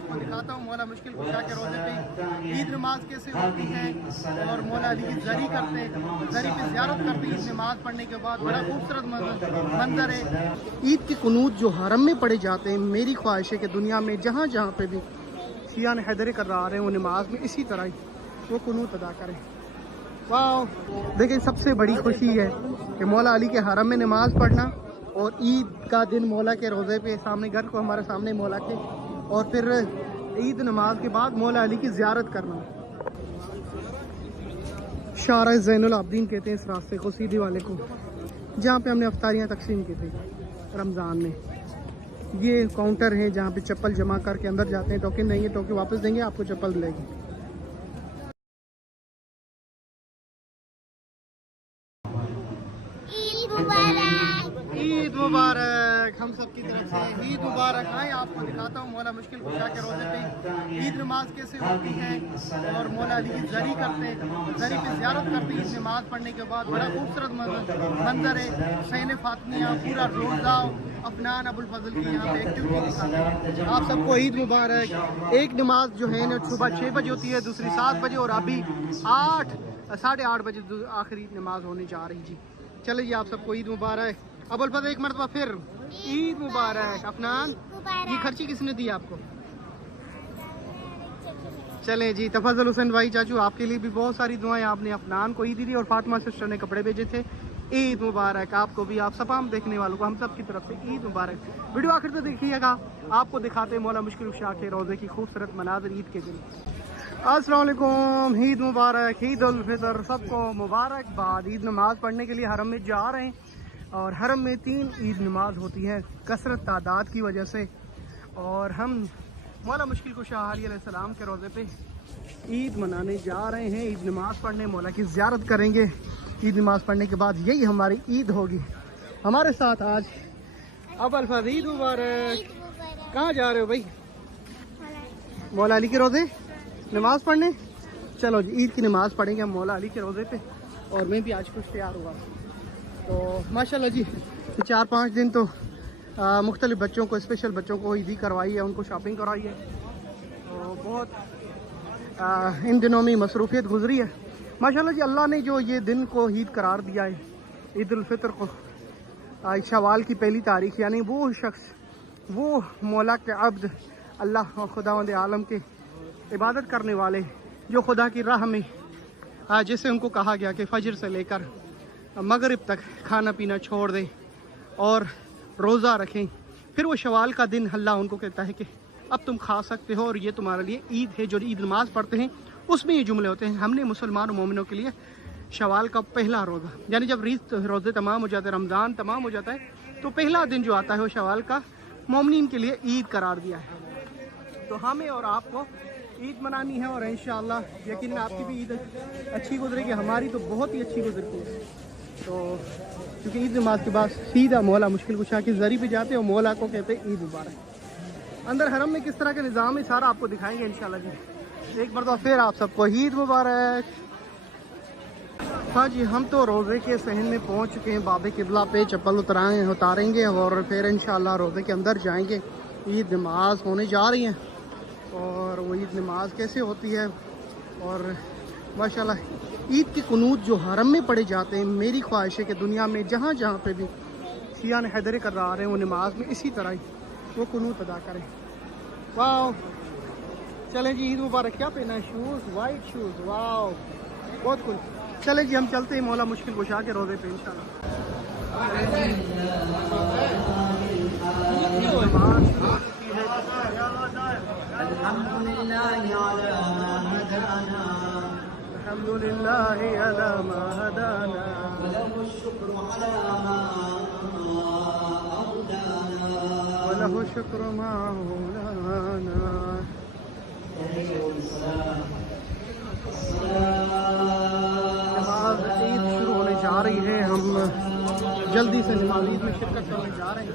आपको दिखाता हूँ मौला मुश्किल कुशा के रोज़े पे ईद नमाज कैसे होती है और मौला अली की ज़री करते, ज़री पे ज़ियारत करते ईद नमाज पढ़ने के बाद। बड़ा खूबसूरत मंजर है। ईद की कुनूत जो हरम में पढ़े जाते हैं, मेरी ख्वाहिश है कि दुनिया में जहाँ जहाँ पे भी शिया ने हैदर कर रहा है वो नमाज में इसी तरह ही वो कुनूत अदा करें। वाह, देखिए सबसे बड़ी खुशी है कि मौला अली के हरम में नमाज पढ़ना और ईद का दिन मौला के रोज़े पे सामने घर को हमारे सामने मौला के, और फिर ईद नमाज के बाद मौला अली की ज़ियारत करना। शारा ज़ैनुल आबदीन कहते हैं इस रास्ते को, सीधी वाले को, जहाँ पे हमने अफ्तारियाँ तकसीम की थी रमज़ान में। ये काउंटर है जहाँ पे चप्पल जमा करके अंदर जाते हैं, टोकन देंगे, टोकन वापस देंगे, आपको चप्पल मिलेगी। ईद मुबारक हम सब की तरफ से, ईद मुबारक। आए आपको दिखाता हूँ मौला मुश्किल कुशा के रोज़े पे ईद नमाज कैसे होती है और मौला अली की ज़री करते, ज़री पे ज़ियारत करते ईद नमाज पढ़ने के बाद। बड़ा खूबसूरत मंजर है। हुसैन फातिमिया पूरा रोज़ा अफनान अबुल फजल की यहाँ पे एक्टिविटी दिखाते हैं। आप सबको ईद मुबारक। एक नमाज जो है ना सुबह 6 बजे होती है, दूसरी 7 बजे, और अभी 8-8:30 बजे आखिरी नमाज होने जा रही जी। चले जी, आप सबको ईद मुबारक। अबुल फजल एक मरतबा फिर ईद मुबारक। अफनान, ये खर्ची किसने दी आपको? चले जी, तफज़ल हुसैन भाई चाचू, आपके लिए भी बहुत सारी दुआएं। आपने अफनान को ईद दी और फातिमा सिस्टर ने कपड़े भेजे थे। ईद मुबारक आपको भी, आप तमाम देखने वालों को हम सब की तरफ से ईद मुबारक। वीडियो आखिर तक देखिएगा, आपको दिखाते हैं मौला मुश्किल कुशा के रोज़े की खूबसूरत मनाज़िर ईद के दिन। अस्सलाम वालेकुम, ईद मुबारक, ईद उल फितर सबको मुबारकबाद। ईद नमाज पढ़ने के लिए हरम में जा रहे हैं और हरम में 3 ईद नमाज होती है कसरत तादाद की वजह से, और हम मौला मुश्किल कुशा अलैहिस्सलाम के रोज़े पे ईद मनाने जा रहे हैं। ईद नमाज पढ़ने, मौला की ज़ियारत करेंगे। ईद नमाज पढ़ने के बाद यही हमारी ईद होगी। हमारे साथ आज अबुल फजल, ईद मुबारक। कहाँ जा रहे हो भाई? मौला अली के रोज़े नमाज पढ़ने। चलो जी, ईद की नमाज पढ़ेंगे हम मौला अली के रोज़े पे, और मैं भी आज कुछ तैयार हुआ तो माशाल्लाह जी। 4-5 दिन तो मुख्तलिफ बच्चों को, स्पेशल बच्चों को ईदी करवाई है, उनको शॉपिंग करवाई है, तो बहुत इन दिनों में मसरूफियत गुजरी है माशाल्लाह जी। अल्लाह ने जो ये दिन को ईद करार दिया है, ईद उल फितर को, शवाल की 1 तारीख, यानी वो शख्स, वो मौला के अब्द, अल्लाह खुदावंद आलम के इबादत करने वाले, जो खुदा की राह में, जैसे उनको कहा गया कि फजर से लेकर मगरिब तक खाना पीना छोड़ दें और रोज़ा रखें, फिर वो शवाल का दिन अल्लाह उनको कहता है कि अब तुम खा सकते हो और ये तुम्हारे लिए ईद है। जो ईद नमाज पढ़ते हैं उसमें ये जुमले होते हैं। हमने मुसलमान मोमिनों के लिए शवाल का पहला रोज़ा, यानी जब रोज़े तमाम हो जाते हैं, रमज़ान तमाम हो जाता है, तो पहला दिन जो आता है वो शवाल का मोमिनीन के लिए ईद करार दिया है। तो हमें और आपको ईद मनानी है, और इंशाअल्लाह यकीनन आपकी भी ईद अच्छी गुजरेगी, हमारी तो बहुत ही अच्छी गुजरती है। तो क्योंकि ईद नमाज के बाद सीधा मौला मुश्किल कुशा की ज़री पे जाते हैं और मौला को कहते हैं ईद मुबारक। अंदर हरम में किस तरह का निज़ाम है सारा आपको दिखाएंगे इंशाअल्लाह जी। एक बार तो फिर आप सबको ईद मुबारक। हाँ जी, हम तो रोज़े के सहन में पहुँच चुके हैं। बाबे किबला पे चप्पल उतारेंगे और फिर इंशाअल्लाह रोज़े के अंदर जाएंगे। ईद नमाज होने जा रही है, और वो ईद नमाज कैसे होती है, और माशाल्लाह ईद की कुनूत जो हरम में पढ़े जाते हैं, मेरी ख्वाहिश है कि दुनिया में जहाँ जहाँ पे भी शिया ने हैदर कर रहा है वो नमाज में इसी तरह ही वो कुनूत अदा करें। वाह, चलें जी, ईद मुबारक। क्या पहना है? शूज़, वाइट शूज़, वाह बहुत कुछ। चलें जी, हम चलते हैं मौला मुश्किल कुशा के रोज़े पे इंशाल्लाह। अल्हम्दुलिल्लाह अला मा हदाना वलहु शुक्र अला मा औलाना वलहु शुक्र मा औलाना। नमाज ईद शुरू होने जा रही है, हम जल्दी से नमाज ईद में शिरकत करने जा रहे हैं।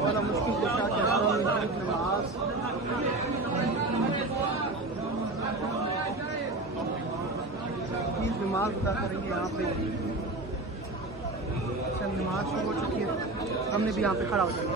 वाला मुश्किल के साथ नमाज नमाज अदा करेंगे यहाँ पे। अच्छा, नमाज शुरू हो चुकी है, हमने भी यहाँ पे खड़ा हो जाएगा।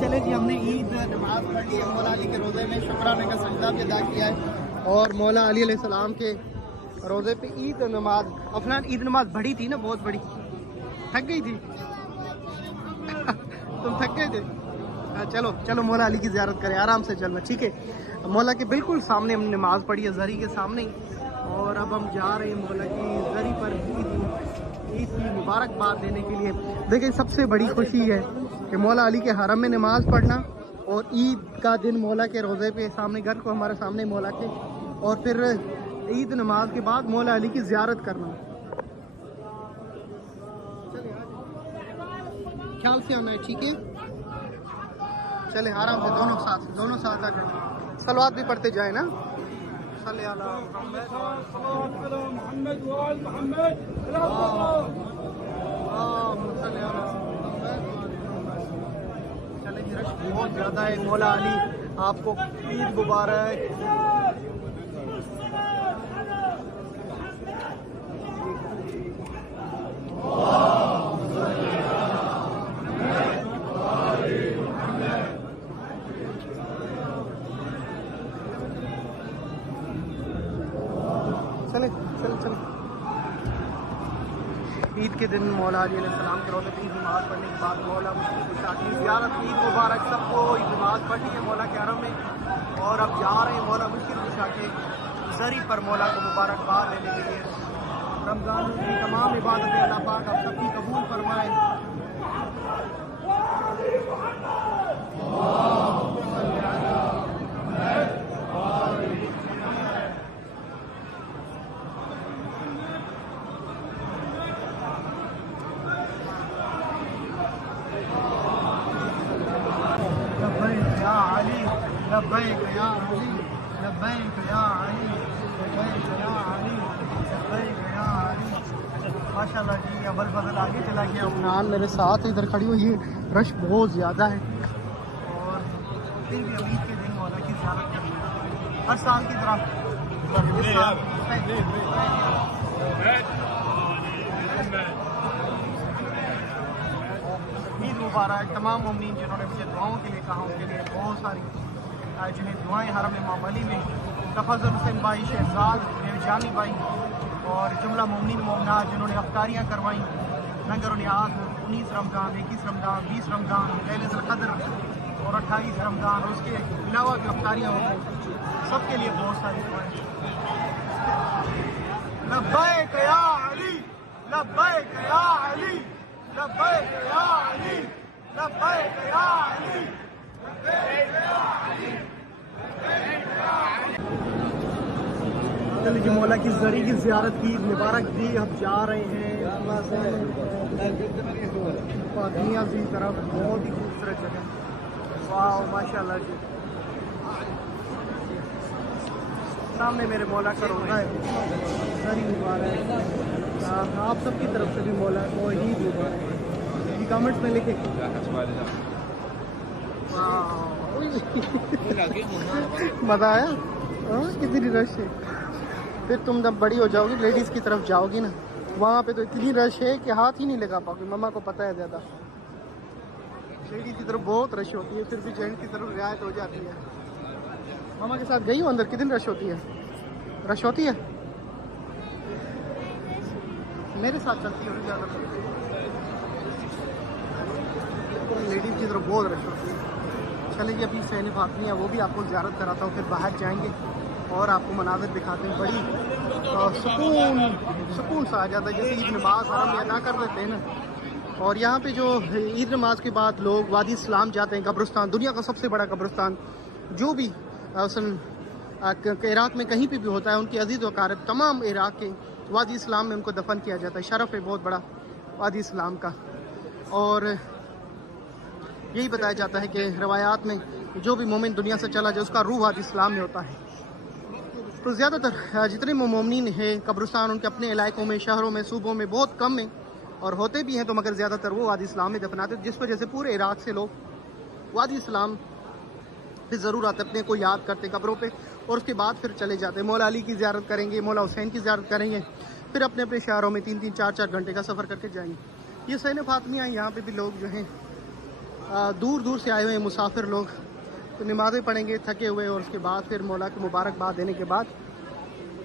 चले जी, हमने ईद नमाज पढ़ ली है मौला अली के रोज़े में, शुक्राने का सजदा भी अदा किया है और मौला अली अलैहिस्सलाम के रोज़े पे ईद नमाज। अफनान, ईद नमाज बड़ी थी ना, बहुत बड़ी, थक गई थी तुम थक गए थे? चलो चलो मौला अली की ज़ियारत करें, आराम से चलना, ठीक है। मौला के बिल्कुल सामने हमने नमाज पढ़ी है, ज़री के सामने ही, और अब हम जा रहे हैं मौला की ज़री पर ईद की मुबारकबाद देने के लिए। देखिए, सबसे बड़ी खुशी है कि मौला अली के हरम में नमाज पढ़ना और ईद का दिन मौला के रोज़े पे सामने, घर को हमारे सामने मौला के, और फिर ईद नमाज के बाद मौला अली की ज़ियारत करना। ख्याल से आना है, ठीक है। चले आराम से, दोनों साथ आकर सलवात भी पढ़ते जाए ना। चले जी, रश बहुत ज़्यादा है। मौला अली आपको ईद मुबारक। चले चले चले। ईद के दिन मौला अली अलैहिस्सलाम के रोज़े पे ईद नमाज़ पढ़ने के बाद मौला मुश्किल कुशा की ज़ियारत, ईद मुबारक सबको। ईद नमाज़ पढ़ी है मौला के हरम में और अब जा रहे हैं मौला मुश्किल कुशा के ज़री पर मौला को मुबारकबाद लेने के लिए। रमज़ान की तमाम इबादतें अल्लाह पाक आप सबकी कबूल फरमाए। लब्बैक या अली, लब्बैक या अली, लब्बैक या अली, लब्बैक या अली। माशाल्लाह जी, अव्वल फजल आगे चला गया। अफनान मेरे साथ इधर खड़ी हुई है, रश बहुत ज़्यादा है और फिर भी अब ईद के दिन मौला की ज़ियारत करनी है हर साल की तरह। ईद मुबारक तमाम मोमिनीन जिन्होंने मुझे दुआओं के लिए कहा, उनके लिए बहुत सारी जिन्हें दुआएं हरम इमाम अली में, तफज़ल हुसैन भाई, शहजाद जानी भाई और जुमला मोमिनीन मोमिनात जिन्होंने अफ्तारियाँ करवाई, लंगर नियाज़ 19 रमज़ान, 21 रमज़ान, 20 रमज़ान, लैलतुल क़द्र और 28 रमज़ान, उसके अलावा भी अफ्तारियाँ होती, सबके लिए बहुत सारी दुआएं। लब्बैक या अली, लब्बैक या अली, लब्बैक या अली, लब्बैक या अली, लब्बैक या अली। चलिए मौला की ज़री की ज़ियारत की, मुबारक दी, अब जा रहे हैं पाकिया की तरफ। बहुत ही खूबसूरत जगह, वाह माशाल्लाह जी। सामने मेरे मौला का रोज़ा है, ज़री मुबारक। आप सबकी तरफ से भी मौला को ईद मुबारक। कमेंट्स में लिखे मज़ा आया। कितनी रश है। फिर तुम जब बड़ी हो जाओगी, लेडीज़ की तरफ जाओगी ना, वहाँ पे तो इतनी रश है कि हाथ ही नहीं लगा पाओगी। मम्मा को पता है, ज़्यादा लेडीज़ की तरफ बहुत रश होती है, फिर भी जेंट्स की तरफ रियायत हो जाती है। मम्मा के साथ गई हो अंदर, कितनी रश होती है? रश होती है? मेरे साथ चलती हो ज़्यादा, लेडीज़ की तरफ बहुत रश होती है। चलेगी अभी सैन फातमी है, वो भी आपको ज़ियारत कराता हूँ, फिर बाहर जाएंगे और आपको मनाज़िर दिखाते हैं। बड़ी सुकून सा आ जाता है, जैसे ईद नमाज हरम में अदा कर देते हैं ना। और यहाँ पे जो ईद नमाज के बाद लोग वादी इस्लाम जाते हैं, कब्रिस्तान, दुनिया का सबसे बड़ा कब्रिस्तान, जो भी इराक़ में कहीं पे भी होता है, उनके अजीज़ वक़ारिब तमाम इराक़ के वादी इस्लाम में उनको दफन किया जाता है। शरफ़ है बहुत बड़ा वादी इस्लाम का। और यही बताया जाता है कि रवायात में जो भी मोमिन दुनिया से चला जाए, उसका रूह वादी इस्लाम में होता है। तो ज़्यादातर जितने मोमिन हैं कब्रिस्तान उनके अपने इलाकों में, शहरों में, सूबों में बहुत कम है, और होते भी हैं तो मगर ज़्यादातर वो वादी इस्लाम में दफनाते, जिस वजह से पूरे इराक़ से लोग वादी इस्लाम पे ज़रूर आते, अपने को याद करते कब्रों पे, और उसके बाद फिर चले जाते। मौला अली की ज़ियारत करेंगे, मौला हुसैन की ज़ियारत करेंगे, फिर अपने अपने शहरों में 3-3, 4-4 घंटे का सफ़र करके जाएंगे। ये हुसैन फातिमिया, यहाँ पे भी लोग जो हैं दूर दूर से आए हुए हैं मुसाफिर लोग, तो नमाज़ें पढ़ेंगे थके हुए, और उसके बाद फिर मौला की मुबारकबाद देने के बाद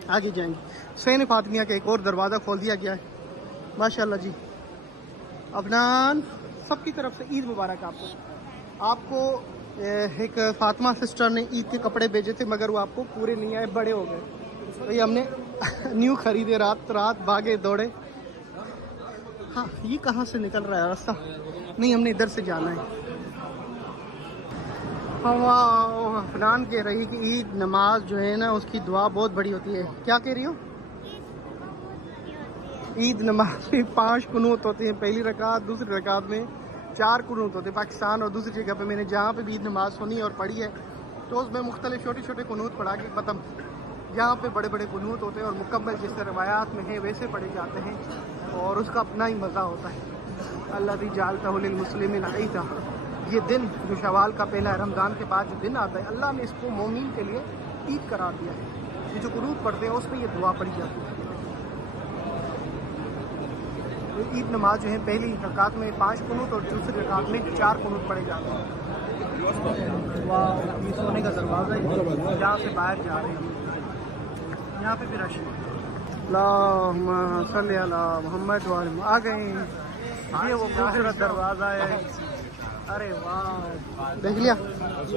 आगे जाएंगे। हुसैन फातिमिया का एक और दरवाज़ा खोल दिया गया है माशाल्लाह जी। अफनान सबकी तरफ से ईद मुबारक आपको एक फातिमा सिस्टर ने ईद के कपड़े भेजे थे, मगर वो आपको पूरे नहीं आए, बड़े हो गए, तो ये हमने न्यू खरीदे, रात भागे दौड़े। हाँ, ये कहाँ से निकल रहा है रास्ता? नहीं, हमने इधर से जाना है। हाँ, अफनान कह रही कि ईद नमाज जो है ना, उसकी दुआ बहुत बड़ी होती है। क्या कह रही हो? ईद नमाज में 5 कुनूत होते हैं, पहली रकात, दूसरी रकात में 4 कुनूत होते हैं। पाकिस्तान और दूसरी जगह पे मैंने जहाँ पे भी ईद नमाज सुनी और पढ़ी है, तो उसमें मुख्तलिफ छोटे छोटे कुनूत पढ़ा के ख़त्म। यहाँ पे बड़े बड़े कुनूत होते हैं और मुकम्मल जिस रवायात में है वैसे पढ़े जाते हैं, और उसका अपना ही मज़ा होता है। अल्लाज़ी जालतहु लिलमुस्लिमीन ईदा, ये दिन जो शवाल का पहला है, रमज़ान के बाद जो दिन आता है, अल्लाह ने इसको मोमिन के लिए ईद करार दिया है। ये जो कुनूत पढ़ते हैं उसमें ये दुआ पढ़ी जाती है। ईद नमाज जो है पहली रकात में 5 कुनूत और दूसरी रकात में 4 कुनूत पढ़े जाते हैं। वाह, ये सोने का दरवाज़ा है, यहाँ से बाहर जा रहे हैं। यहाँ पे भी रश है। अल्लाहुम्मा सल्ली अला मुहम्मद व अला आ गए। ये वो खूबसूरत दरवाज़ा है। अरे वाह, देख लिया।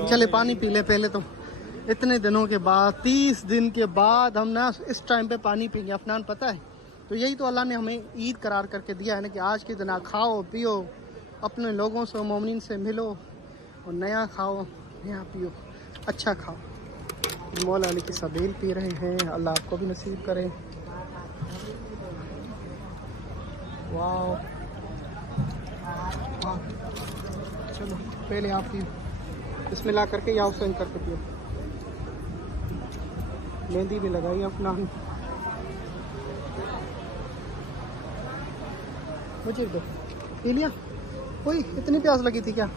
चले पानी पी ले पहले तो। इतने दिनों के बाद, 30 दिन के बाद हम ना इस टाइम पे पानी पिएंगे। अफनान पता है, तो यही तो अल्लाह ने हमें ईद करार करके दिया है ना, कि आज के दिन खाओ पियो, अपने लोगों से मोमिन से मिलो, और नया खाओ नया पियो, अच्छा खाओ। मौला अली की सबील पी रहे हैं, अल्लाह आपको भी नसीब करे। वाह, चलो पहले आप पियो, बिस्मिल्लाह करके या हुसैन करके पियो। मेहंदी भी लगाई अपना, मुझे दो। पी लिया? कोई इतनी प्यास लगी थी क्या?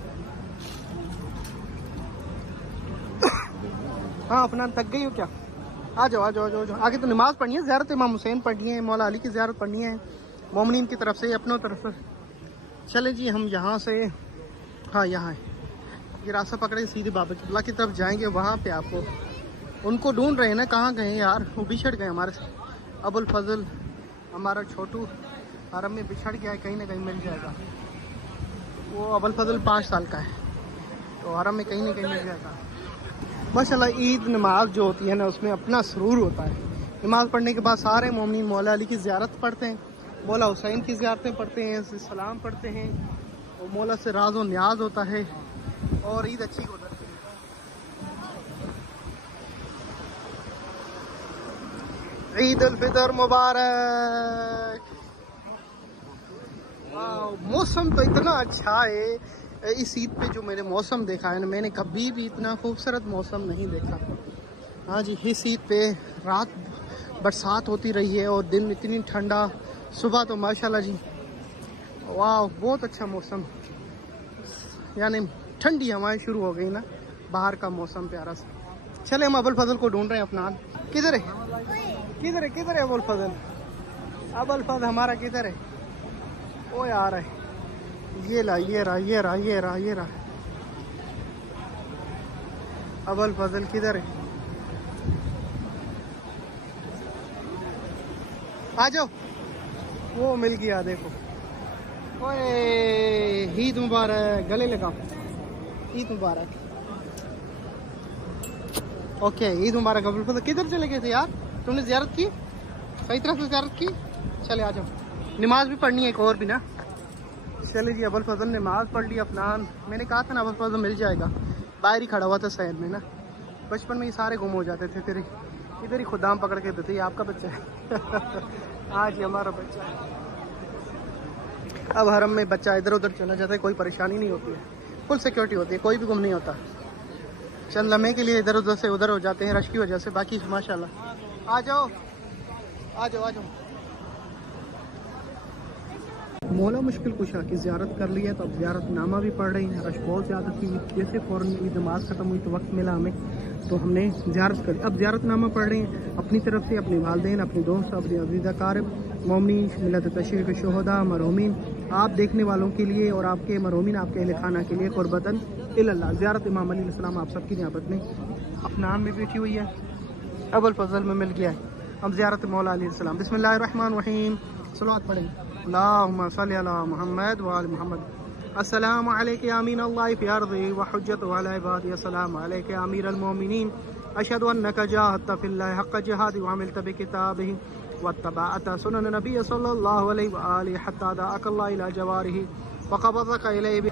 हाँ, अपना थक गई हो क्या? आ जाओ आ जाओ आ जाओ। आगे तो नमाज़ पढ़नी है, ज़ियारत इमाम हुसैन पढ़नी है, मौला अली की ज़ियारत पढ़नी है, मोमिनीन की तरफ से, अपनों तरफ से। चले जी, हम यहाँ से, हाँ यहाँ है ये रास्ता पकड़े, सीधे बाबा किबला की तरफ जाएंगे। वहाँ पे आपको उनको ढूंढ रहे हैं ना, कहाँ गए यार, वो बिछड़ गए हमारे से। अबुल फजल हमारा छोटू हरम में बिछड़ गया है, कहीं ना कहीं मिल जाएगा। वो अबुल फजल 5 साल का है, तो हरम में कहीं ना कहीं मिल जाएगा। माशाल्लाह, ईद नमाज जो होती है ना, उसमें अपना सुरूर होता है। नमाज़ पढ़ने के बाद सारे मोमिन मौला अली की ज़ियारत पढ़ते हैं, मौला हुसैन की ज़ियारतें पढ़ते हैं, सलाम पढ़ते हैं, और मौला से राज व न्याज होता है, और ईद अच्छी गुजरती है। ईद उल फितर मुबारक। मौसम तो इतना अच्छा है इस ईद पे, जो मैंने मौसम देखा है ना, मैंने कभी भी इतना खूबसूरत मौसम नहीं देखा। हाँ जी, इस ईद पे रात बरसात होती रही है और दिन इतनी ठंडा, सुबह तो माशाल्लाह जी वाह, बहुत अच्छा मौसम, यानी ठंडी हवाएं शुरू हो गई ना, बाहर का मौसम प्यारा सा। चले, हम अबुल फजल को ढूंढ रहे हैं। अफनान किधर है? किधर है? किधर है अबुल फजल? अबुल फजल हमारा किधर है? ओ यार है, ये ला, ये रहा, ये रहा, ये रहा, ये रहा। अबुल फजल किधर है? आ जाओ। वो मिल गया, देखो। ओए, ईद मुबारक, गले लगाओ, ईद मुबारक। ओके, ईद मुबारक। अबुल फजल किधर चले गए थे यार? तुमने ज़ियारत की? सही तरह से ज़ियारत की? चले आ जाओ, नमाज भी पढ़नी है एक और भी ना। चले जी, अबुल फजल ने नमाज पढ़ ली। अफनान, मैंने कहा था ना अबुल फजल मिल जाएगा, बाहर ही खड़ा हुआ था शहर में ना। बचपन में ये सारे गुम हो जाते थे, फिर इधर ही खुदाम पकड़ के देते, ये आपका बच्चा है। आज ही हमारा बच्चा है। अब हरम में बच्चा इधर उधर चला जाता है, कोई परेशानी नहीं होती है, फुल सिक्योरिटी होती है, कोई भी गुम नहीं होता। चंद लम्हे के लिए इधर उधर से उधर हो जाते हैं रश की वजह से, बाकी माशाल्लाह। आ जाओ आ जाओ आ जाओ। मौला मुश्किल कुशा की ज़ियारत कर लिया, तो अब ज़ियारत नामा भी पढ़ रही है। रश बहुत ज़्यादा थी, जैसे फ़ौरन ईद नमाज ख़त्म हुई तो वक्त मिला हमें, तो हमने ज़ियारत कर, अब ज़ियारत नामा पढ़ रहे हैं अपनी तरफ से, अपने वालदेन, अपने दोस्त, अपने अज़ीज़ा कारब मोमिनीन, मिलत तशरीक़ शुहदा, मरहूमीन, आप देखने वालों के लिए और आपके मरहूमीन, आपके अहले खाना के लिए क़ुरबतन इल्लल्लाह। ज़ियारत इमाम अली अलैहिस्सलाम आप सबकी नियाबत में अफनान में बैठी हुई है, अबुल फजल में मिल गया है। हम ज़ियारत मौला अली अलैहिस्सलाम, बिस्मिल्लाहिर्रहमानिर्रहीम, सलावत पढ़ें, अल्लाहुम्मा सल्ली अला मुहम्मद व आलि मुहम्मद। अस्सलामु अलैका या अमीन अल्लाह फी अर्ज़िही व हुज्जतहु अला इबादिही, अस्सलामु अलैका या अमीरल मोमिनीन, अशहदु अन्नका जाहदता फिल्लाहि हक़्क़ जिहादिही व अमिलता बिकिताबिही वत्तबअता सुनन नबी सल्लल्लाहु अलैहि व आलिहि हत्ता दअका अल्लाहु इला जवारिही व क़बज़का इलैहि।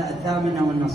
8:30.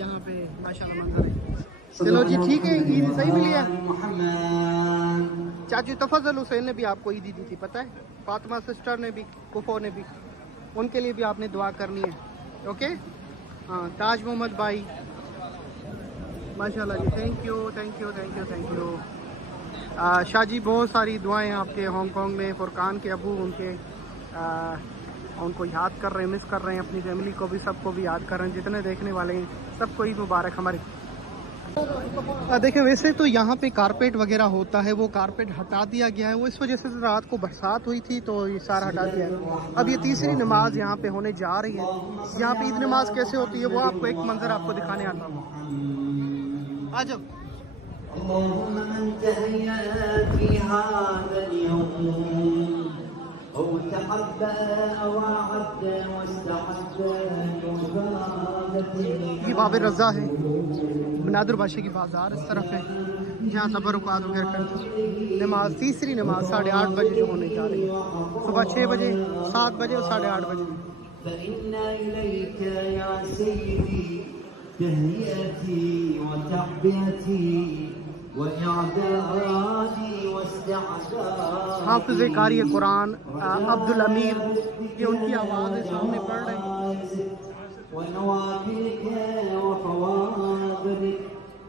यहाँ पे माशाल्लाह मंजर है। चलो जी ठीक है, ईद सही मिली है। चाचू तफज़ल हुसैन ने भी आपको ईदी दी थी, पता है? फातिमा सिस्टर ने भी, कुफो ने भी, उनके लिए भी आपने दुआ करनी है। ओके हाँ, ताज मोहम्मद भाई माशाल्लाह जी, thank you thank you thank you thank you. Shah ji बहुत सारी दुआएं आपके हांगकांग में, फुरकान के अबू उनके उनको याद कर रहे हैं, मिस कर रहे हैं, अपनी फैमिली को भी, सबको भी याद कर रहे हैं, जितने देखने वाले हैं सबको ईद मुबारक हमारे। देखें वैसे तो यहाँ पे कारपेट वगैरह होता है, वो कारपेट हटा दिया गया है, वो इस वजह से रात को बरसात हुई थी तो ये सारा हटा दिया है। अब ये तीसरी नमाज यहाँ पे होने जा रही है। यहाँ पे ईद नमाज कैसे होती है वो आपको एक मंजर आपको दिखाने आता हूँ। आ जाओ। ये बाब रज़ा है, बनादुर बादशाह की बाजार इस तरफ है, जहाँ तबरुकात वगैरह करते। नमाज तीसरी नमाज 8:30 बजे जो होने जा रही है, सुबह 6 बजे, 7 बजे और 8:30 बजे। हाफिज़ कारी कुरान अब्दुल अमीर, ये उनकी आवाज़ है, सामने पढ़ रहे हैं।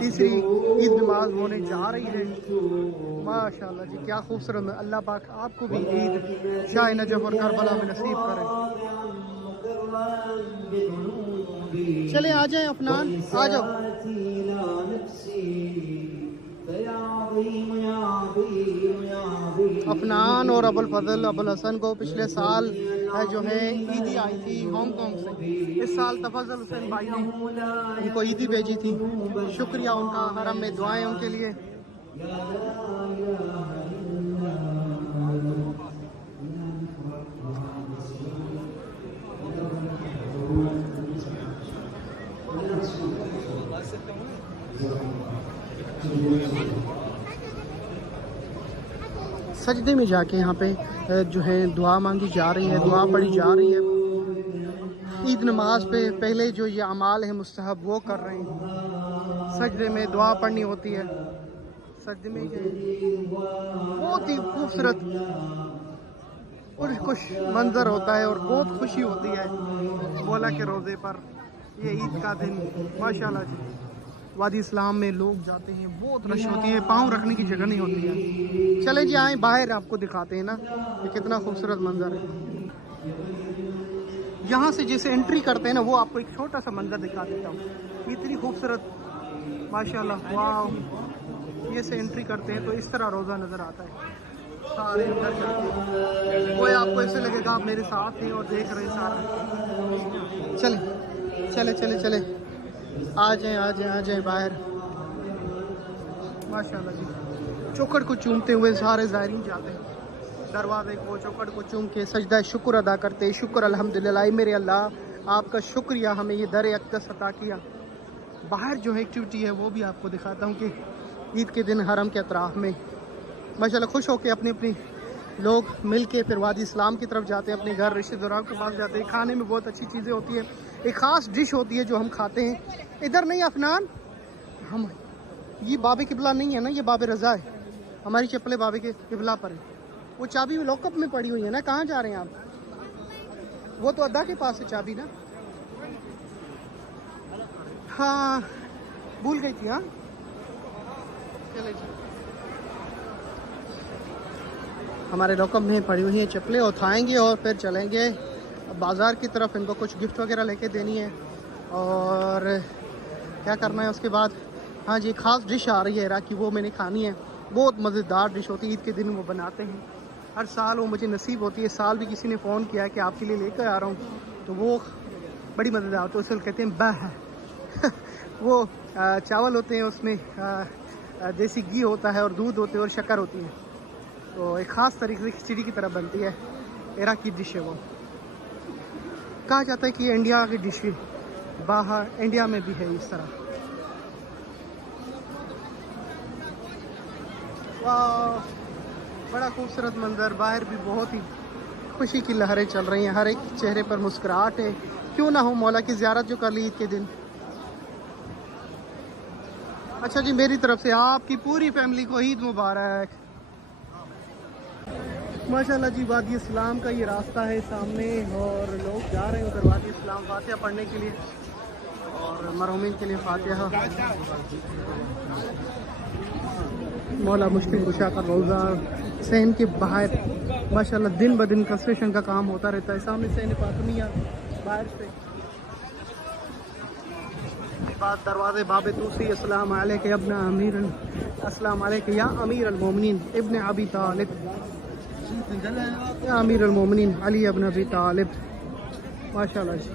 तीसरी ईद नमाज होने जा रही है माशाल्लाह जी, क्या खूबसूरत। अल्लाह पाक आपको भी ईद शाह नजफ और करबला में नसीब करे। चले आ जाए अफनान, आ जाओ। अफनान और अबुल फजल अबुल हसन को पिछले साल जो है ईदी आई थी हांगकांग से, इस साल तफज़ल हुसैन भाई ने उनको ईदी भेजी थी। शुक्रिया उनका, हरम में दुआएं उनके लिए। सजदे में जाके यहाँ पे जो है दुआ मांगी जा रही है, दुआ पढ़ी जा रही है। ईद नमाज पे पहले जो ये अमाल है मुस्तहब वो कर रहे हैं, सजदे में दुआ पढ़नी होती है। सजदे में बहुत ही खूबसूरत खुश मंजर होता है और बहुत खुशी होती है मौला के रोज़े पर। ये ईद का दिन माशाल्लाह जी, वादी इस्लाम में लोग जाते हैं, बहुत रश होती है, पाँव रखने की जगह नहीं होती है। चले जी आए बाहर, आपको दिखाते हैं ना ये कितना खूबसूरत मंजर है। यहाँ से जैसे एंट्री करते हैं ना, वो आपको एक छोटा सा मंजर दिखा देता हूँ। इतनी खूबसूरत माशाल्लाह, वाह। ये से एंट्री करते हैं तो इस तरह रोज़ा नज़र आता है। सारे अंदर जाते, कोई आपको ऐसे लगेगा आप मेरे साथ हैं और देख रहे हैं सारा। चले चले चले चले, आ जाएं आ जाएं आ जाएं बाहर। माशाल्लाह जी, चौखड़ को चूमते हुए सारे ज़ायरीन जाते हैं दरवाजे को, चौखड़ को चूम के सजदा शुक्र अदा करते। शुक्र अल्हम्दुलिल्लाह मेरे अल्लाह, आपका शुक्रिया हमें ये दर अक़दस अता किया। बाहर जो है एक्टिविटी है वो भी आपको दिखाता हूँ कि ईद के दिन हरम के अतराफ़ में माशाल्लाह खुश होकर अपने अपने लोग मिल के फिर वादी इस्लाम की तरफ जाते हैं, अपने घर रिश्तेदारों के पास जाते हैं। खाने में बहुत अच्छी चीज़ें होती हैं, एक ख़ास डिश होती है जो हम खाते हैं। इधर नहीं अफनान, हम ये बाबे किबला नहीं है ना, ये बाबे रज़ा है। हमारी चप्पलें बाबे के किबला पर है। वो चाबी लॉकअप में पड़ी हुई है ना, कहाँ जा रहे हैं आप? वो तो अद्दा के पास है चाबी ना। हाँ भूल गई थी। हाँ चले जी, हमारे लॉकअप में पड़ी हुई हैं चप्पलें, उठाएंगे और फिर चलेंगे बाज़ार की तरफ। इनको कुछ गिफ्ट वगैरह लेके देनी है और क्या करना है उसके बाद। हाँ जी, ख़ास डिश आ रही है इराकी, वो मैंने खानी है। बहुत मज़ेदार डिश होती है, ईद के दिन वो बनाते हैं। हर साल वो मुझे नसीब होती है। साल भी किसी ने फ़ोन किया कि आपके लिए लेकर आ रहा हूँ, तो वो बड़ी मज़ेदार, तो उसे कहते हैं बह वो चावल होते हैं, उसमें देसी घी होता है और दूध होते हैं और शक्कर होती है, तो एक ख़ास तरीके से खिचड़ी की तरह बनती है। इराकी डिश है वो। कहा जाता है कि ये इंडिया की डिश है, बाहर इंडिया में भी है इस तरह। वाह, बड़ा खूबसूरत मंजर। बाहर भी बहुत ही खुशी की लहरें चल रही हैं, हर एक चेहरे पर मुस्कुराहट है। क्यों ना हो मौला की ज़ियारत जो कर ली ईद के दिन। अच्छा जी, मेरी तरफ से आपकी पूरी फैमिली को ईद मुबारक। माशाल्लाह जी, वादी इस्लाम का ये रास्ता है सामने और लोग जा रहे हैं उधर वादी इस्लाम फातिहा पढ़ने के लिए और मरहूमीन के लिए फातिहा। मौला मुश्किल कुशा का रोज़ा सहन के बाहर माशाल्लाह दिन ब दिन कंस्ट्रक्शन का काम होता रहता है। सामने सहन फातिमिया बाहर से बाद दरवाज़े बाबे तूसी अस्सलाम अलैका या इब्न अमीर, अस्सलाम अलैका या अमीर अल मोमिनीन इब्न अबी तालिब, या अमीर अल मोमिनीन अली इब्न अबी तालिब। माशाल्लाह जी,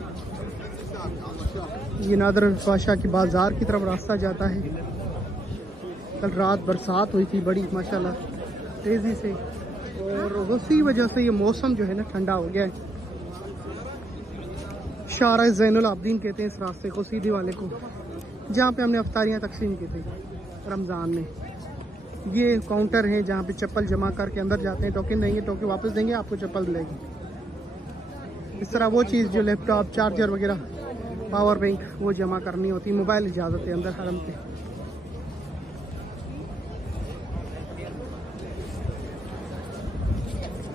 ये नादर बादशाह की बाज़ार की तरफ रास्ता जाता है। कल रात बरसात हुई थी बड़ी माशाल्लाह तेज़ी से, और उसी वजह से ये मौसम जो है ना ठंडा हो गया है। शारा ज़ैनुल आबदीन कहते हैं इस रास्ते को, सीधे वाले को, जहाँ पे हमने अफ्तारियाँ तकसीम की थी रमज़ान में। ये काउंटर है जहाँ पे चप्पल जमा करके अंदर जाते हैं, टोकन देंगे, टोकन वापस देंगे, आपको चप्पल मिलेगी। इस तरह वो चीज़ जो लैपटॉप, चार्जर वगैरह, पावर बैंक, वो जमा करनी होती। मोबाइल इजाज़त है अंदर हरम के।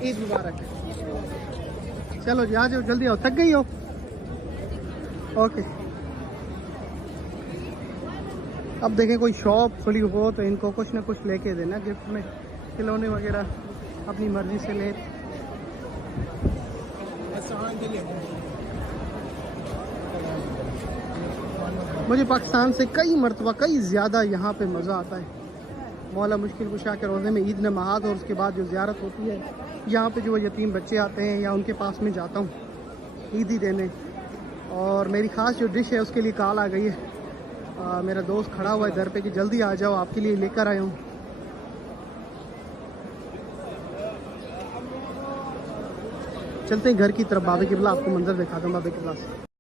ईद मुबारक। चलो जी, आ जाओ, जल्दी आओ, थक गई हो? ओके, अब देखें कोई शॉप खुली हो तो इनको कुछ ना कुछ लेके देना गिफ्ट में, खिलौने वगैरह अपनी मर्जी से ले। मुझे पाकिस्तान से कई मरतबा कई ज़्यादा यहाँ पे मज़ा आता है। मौला मुश्किल कुशा के रोज़े में ईद नमाज और उसके बाद जो ज़ियारत होती है, यहाँ पे जो यतीम बच्चे आते हैं या उनके पास में जाता हूँ ईदी देने। और मेरी ख़ास जो डिश है उसके लिए कॉल आ गई है। मेरा दोस्त खड़ा हुआ है दर पे कि जल्दी आ जाओ, आपके लिए लेकर आया हूँ। चलते हैं घर की तरफ, बाबे किबला आपको मंजर दिखाता हूँ बाबे किबला से।